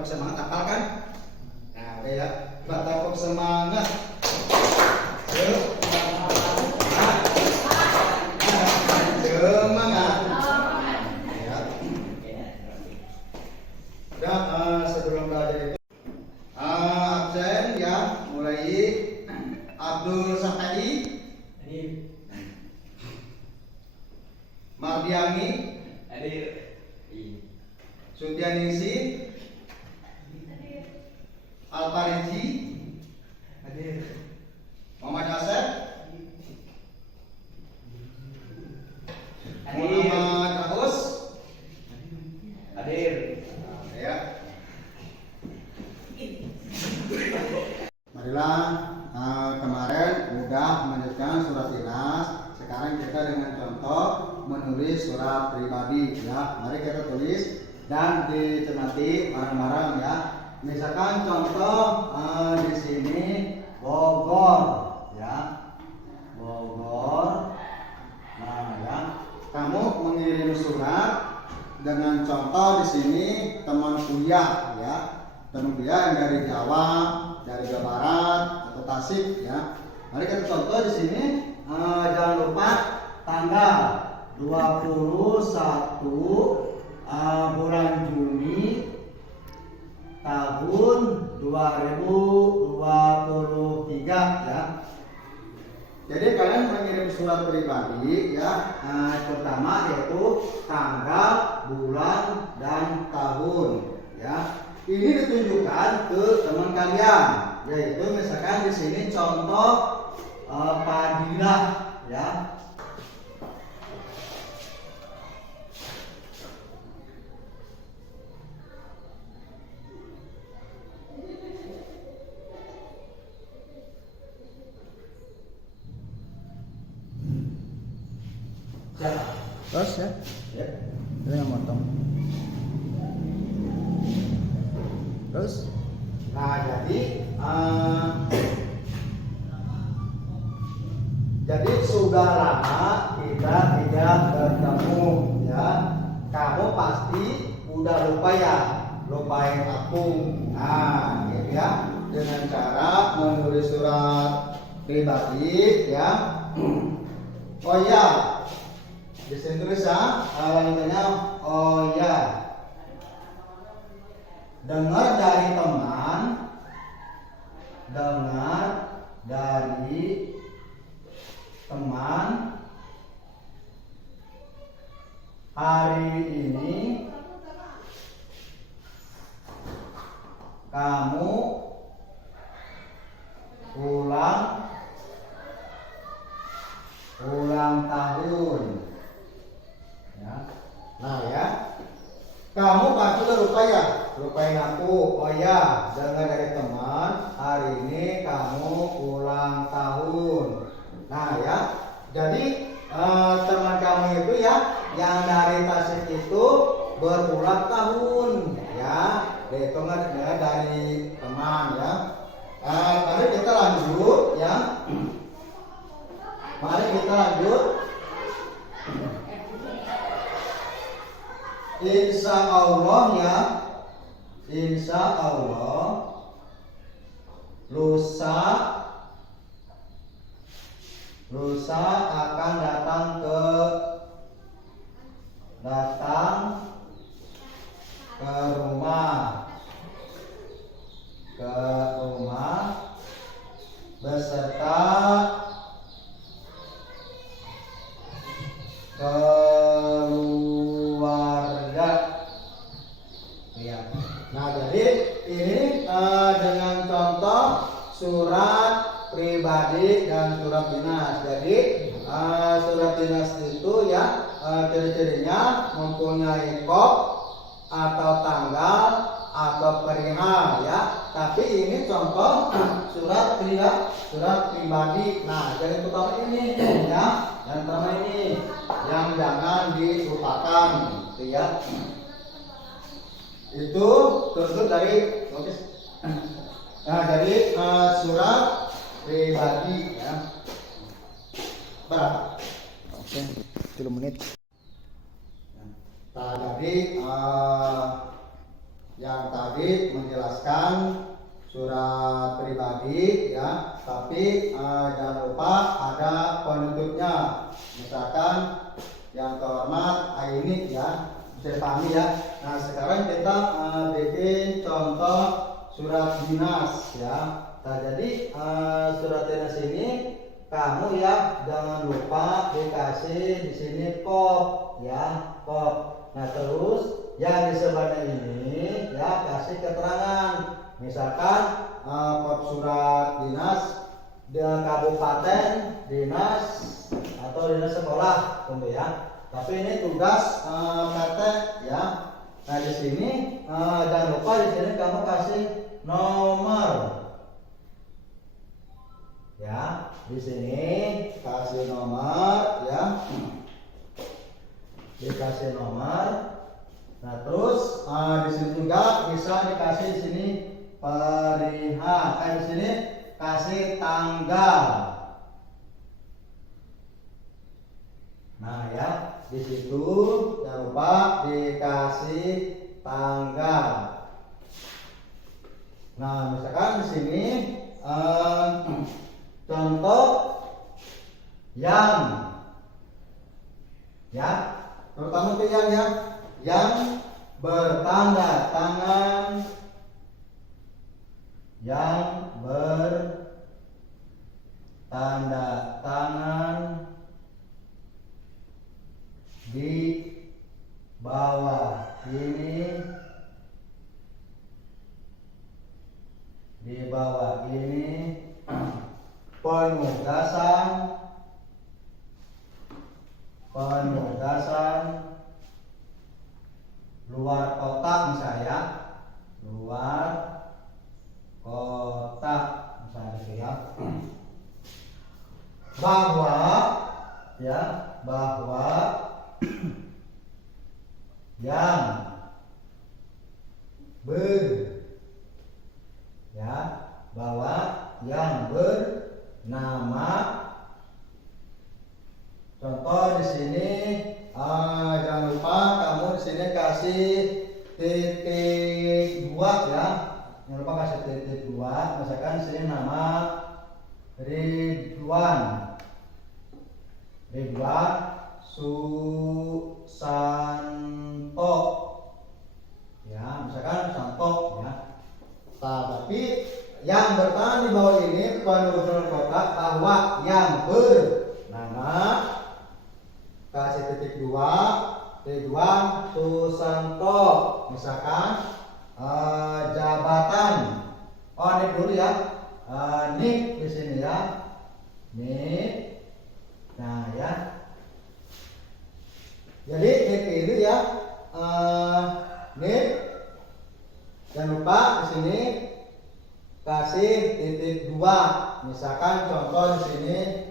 tepuk semangat, hafal kan? Nah, udah ya. Coba tepuk semangat. Yuk. Semangat. Ya. Udah, sebelum belajar itu absen ya, mulai Abdul Safai, Mardiani, Sutianingsi, Alpariji, Muhammad Asep, Muhammad Agus, ya. Marilah, kemarin udah melanjutkan surat Inas. Sekarang kita dengan contoh menulis surat pribadi ya. Mari kita tulis dan dicermati bareng-bareng ya. Misalkan contoh di sini Bogor ya. Bogor. Nah ya, kamu mengirim surat dengan contoh di sini teman kuliah ya. Teman kuliah yang dari Jawa, dari Jawa Barat atau Tasik ya. Mari kita contoh di sini, jangan lupa tanggal 21 bulan Juni tahun 2023 ya. Jadi kalian mengirim surat pribadi ya, pertama yaitu tanggal, bulan, dan tahun ya. Ini ditunjukkan ke teman kalian, yaitu misalkan di sini contoh Fadilah ya. Terus ya? Ya. Ini yang motong. Terus? Nah jadi sudah lama kita tidak bertemu ya. Kamu pasti udah lupa ya, lupain aku. Nah, gitu ya. Dengan cara menulis surat pribadi ya. Oh ya, di sini tulis ya. Lanjutannya oh ya. Dengar dari teman, hari ini kamu ulang tahun ya. Nah ya, kamu pasti udah lupa ya, lupain aku. Oh ya, dengar dari teman, hari ini kamu ulang tahun. Nah ya, jadi teman kamu itu ya, yang dari Tasik itu berulang tahun ya. Dihitungan ya dari teman ya. Mari kita lanjut ya. Mari kita lanjut. Insya Allah ya, insya Allah lusa akan datang ke rumah beserta keluarga ya. Nah jadi ini dengan contoh surat pribadi dan surat dinas. Jadi surat dinas itu ya ciri-cirinya mempunyai kop atau tanggal atau perihal ya. Tapi ini contoh surat pribadi. Nah jadi pertama ini ya, yang pertama ini yang jangan dilupakan gitu ya. Itu terus dari oke. Nah jadi surat pribadi ya. Berapa? Oke, 3 menit. Nah, jadi yang tadi menjelaskan surat pribadi ya, tapi jangan lupa ada penutupnya. Misalkan yang terhormat ini ya, bisa dipahami ya. Nah sekarang kita bikin contoh surat dinas ya. Nah jadi surat dinas ini kamu ya jangan lupa dikasih di sini kop ya, kop. Nah terus yang di sebelahnya ini ya kasih keterangan. Misalkan kop surat dinas dengan kabupaten, dinas atau dinas sekolah tentu ya. Tapi ini tugas PT ya. Nah di sini jangan lupa di sini kamu kasih nomor ya. Di sini kasih nomor ya. Dikasih nomor. Nah terus di sini juga bisa dikasih di sini perihal. Di sini kasih tanggal. Nah ya, di situ jangan lupa dikasih tanggal. Nah misalkan di sini contoh yang ya, terutama itu yang bertanda tangan, yang bertanda tangan di bawah ini, penugasan luar kota misalnya, luar kota misalnya gitu ya. Bahwa yang bernama, contoh di sini jangan lupa kamu di sini kasih titik 2 ya. Jangan lupa kasih titik 2. Misalkan di sini nama Ridwan Susanto ya, misalkan Susanto ya. Nah, tapi yang bertahan di bawah ini penugasan kota bahwa yang bernama kasih titik 2 Ridwan Susanto, misalkan jabatan. Oh nik dulu ya, nik di sini ya, nik. Nah ya, jadi nik ini ya, nik. Jangan lupa di sini kasih titik 2. Misalkan contoh di sini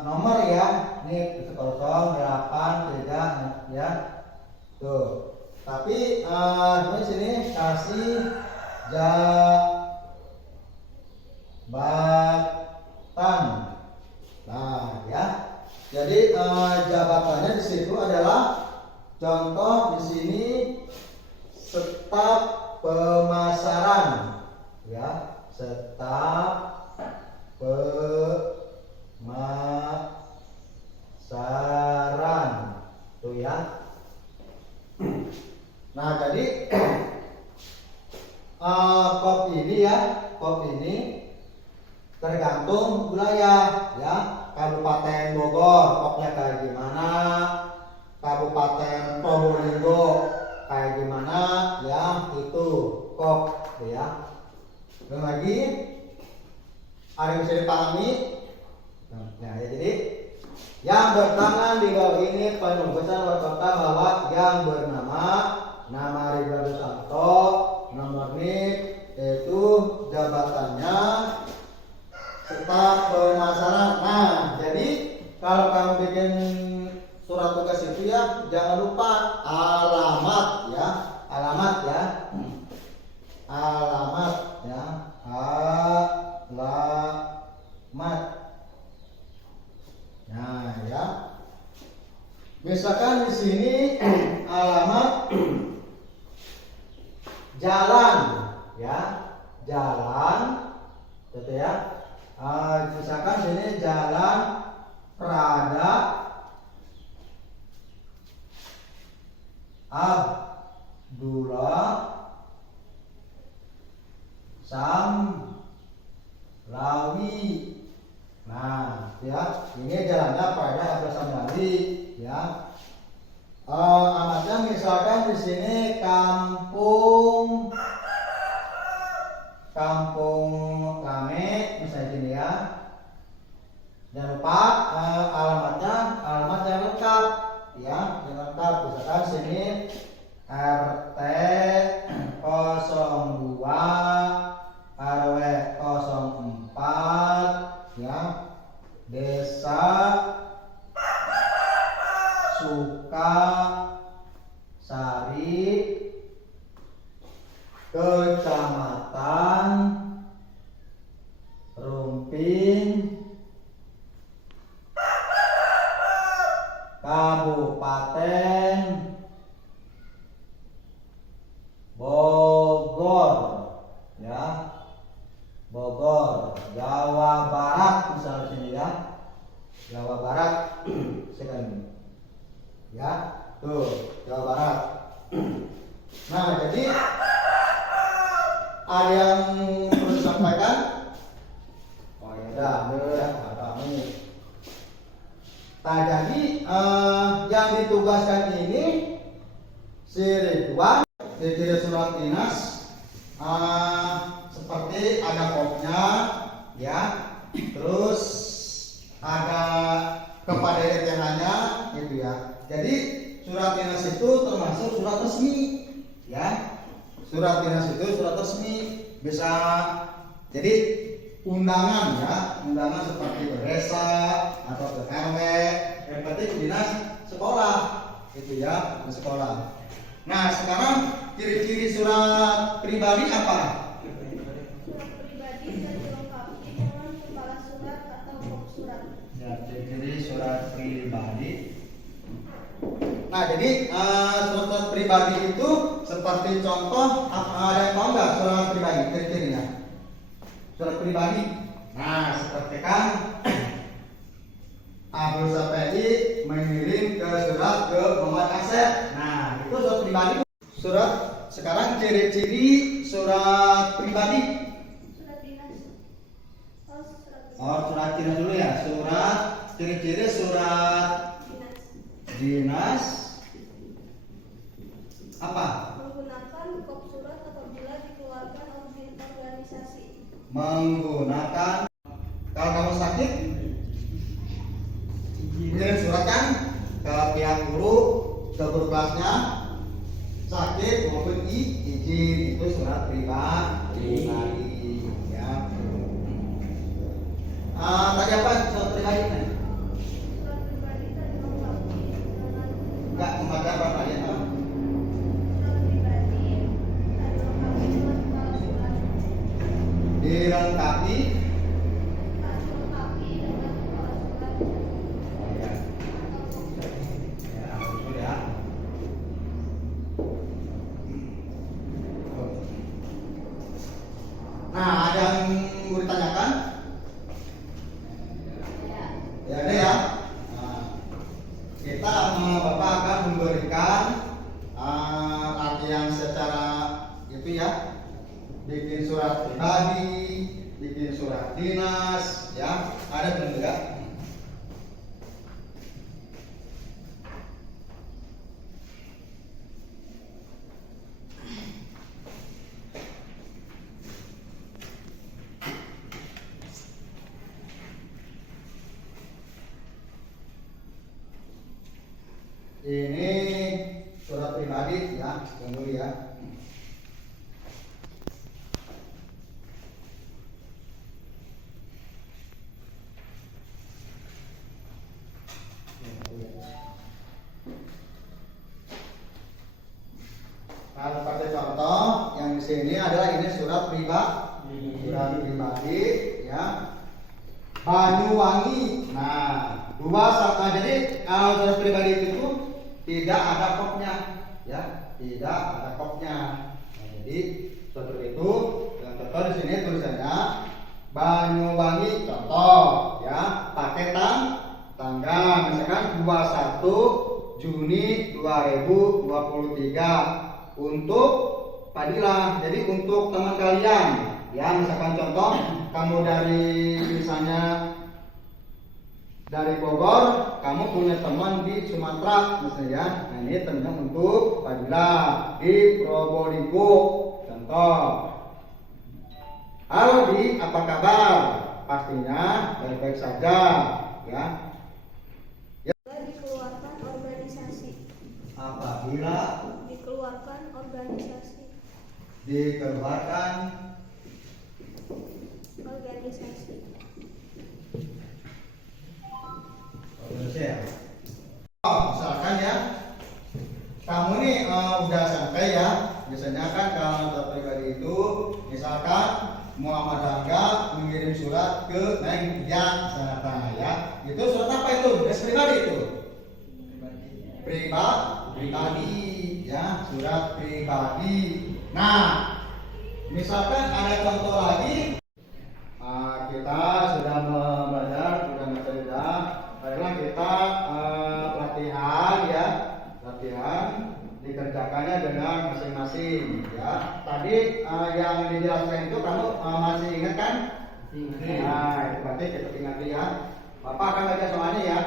nomor ya, nik 083 ya. Tuh. Tapi di sini kasih jabatan. Nah, ya. Jadi jabatannya di situ adalah contoh di sini staf pemasaran ya, staf pemasaran tuh ya. Nah, jadi kop ini ya, kop ini tergantung wilayah ya. Kabupaten Bogor kopnya kayak gimana, Kabupaten Probolinggo kayak gimana ya, itu kop ya. Dan lagi ada yang bisa dipahami. Nah, ya, jadi yang bertangan di bawah ini penugasan luar kota bahwa yang bernama nama Ridwan Susanto, nomor NIK, yaitu jabatannya staf pemasaran. Nah, jadi kalau kamu bikin surat tugas itu ya jangan lupa alamat ya, alamat ya, alamat ya, alamat. Nah ya, misalkan di sini alamat jalan, ya, jalan, gitu ya. Misalkan sini jalan Prada Abdullah Samlawi. Nah, ya, ini jalannya Prada Abdullah Samlawi, ya. Alamatnya misalkan di sini Kampung Lame, misalnya gini ya. Jangan lupa alamat yang lengkap, ya, yang lengkap. Misalkan sini RT 02 RW 04, ya, Desa Sukasari, Kecamatan Rumpin, Kabupaten Bogor, ya, Bogor, Jawa Barat, misalnya sini ya, Jawa Barat, sekali, ya, tuh Jawa Barat. Nah, jadi ada yang perlu disampaikan? Oh ya udah, kamu. Nah, jadi yang ditugaskan ini si Ridwan di surat dinas, seperti ada kopnya, ya, terus ada kepada RTH-nya, gitu ya. Jadi surat dinas itu termasuk surat resmi, ya. Surat dinas itu surat resmi, bisa jadi undangan, ya, undangan seperti ke desa atau ke RW, yang penting dinas sekolah, gitu ya, di sekolah. Nah, sekarang ciri-ciri surat pribadi apa? Surat pribadi dan dilengkapi dengan kepala surat atau pokok surat. Ya, ciri-ciri surat pribadi. Nah, jadi surat pribadi itu seperti contoh, ada yang tahu nggak surat pribadi ciri-cirinya? Surat pribadi. Nah, seperti kan Abdul Safei mengirim ke surat ke Muhammad Asep. Nah, itu surat pribadi. Surat sekarang ciri-ciri surat pribadi. Surat dinas. Surat dinas dulu ya. Surat ciri-ciri surat dinas apa? Menggunakan kop surat apabila dikeluarkan oleh organisasi. Menggunakan, kalau kamu sakit kirim surat kan ke pihak guru, ke guru kelasnya, sakit maupun izin, itu surat pribadi, ya. Tadi apa surat pribadi? Surat pribadi dan dilengkapi dengan Enggak membaca apa ya? surat pribadi dan dilengkapi dengan kepala surat. Dilengkapi. Dan dilengkapi dengan kepala surat Ya, atau pokok surat. ya, sudah. Nah, ada yang mau ditanyakan? Ya ada ya. Nah, kita Bapak akan memberikan latihan secara itu ya, bikin surat pribadi, bikin surat dinas, ya, ada belum ya? Ini surat pribadi ya, tunggu ya. Nah, seperti contoh yang di sini adalah ini surat pribadi, ya. Banyuwangi. Nah, jadi kalau surat pribadi itu tidak ada kopnya, ya, tidak ada kopnya. Nah, jadi Jadi seperti itu. Yang contoh di sini tulisannya Banyuwangi, contoh ya, pakai tanggal misalkan 21 Juni 2023 untuk Padilla. Jadi untuk teman kalian ya, misalkan contoh kamu dari misalnya dari Bogor, kamu punya teman di Sumatera misalnya ya. Nah, ini temannya untuk Padilla di Probolinggo, contoh. Halo Di, apa kabar? Pastinya baik-baik saja ya. Dikeluarkan organisasi. Apabila Dikeluarkan organisasi. dikeluarkan Organisasi. Indonesia. Misalkan ya, kamu nih udah sampai ya. Biasanya kan kalau data pribadi itu, misalkan Muhammad Angga mengirim surat ke Neng yang sana ya. Itu surat apa itu? Pribadi itu. Pribadi ya, surat pribadi. Nah, misalkan ada contoh lagi. Kita sudah belajar, sudah materi dah. Baiklah kita latihan ya, latihan dikerjakannya dengan masing-masing ya. Tadi yang dijelaskan itu kamu masih ingat kan? Nah, itu berarti kita ingat ya. Bapak akan baca soalnya ya.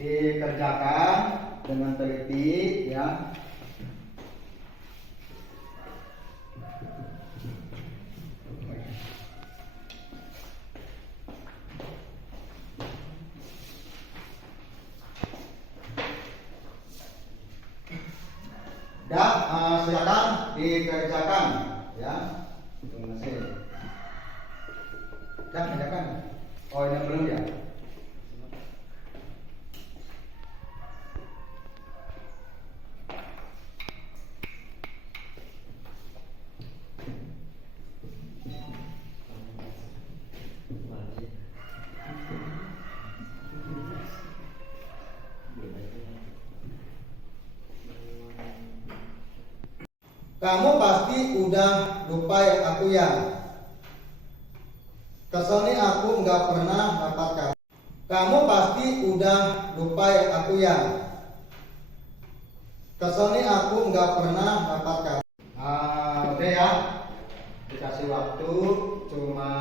Dikerjakan dengan teliti ya. Dan silakan dikerjakan ya. Terima kasih. Dan kerjakan. Oh, ini belum ya. Kamu pasti udah lupa aku ya. Kesel nih aku nggak pernah dapat kamu. Kamu pasti udah lupa aku ya. Kesel nih aku nggak pernah dapat kamu. Udah ya. Dikasih waktu cuma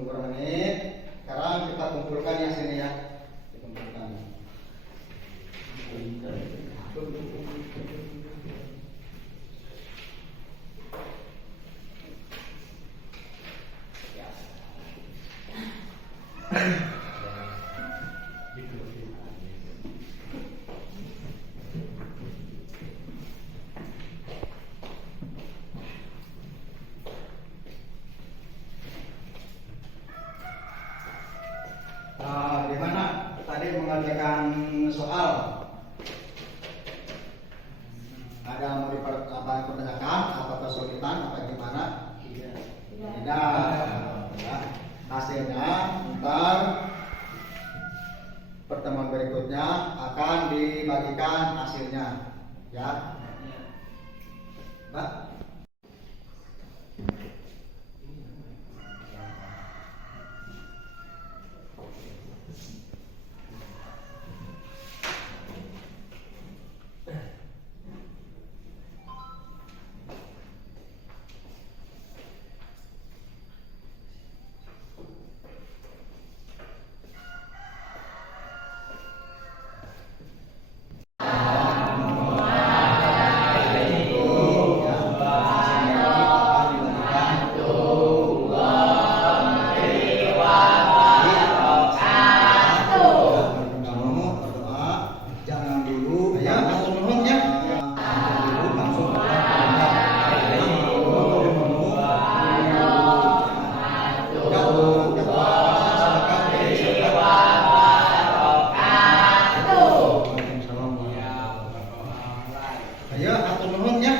beberapa menit. Sekarang kita kumpulkan ya sini ya. Dikumpulkan. Gimana tadi mengerjakan soal? Ada mau dipertanyakan atau kesulitan apa gimana? Tidak. Ya. Hasilnya ntar pertemuan berikutnya akan dibagikan hasilnya ya. Mbak. Ayo, atur nuhun ya.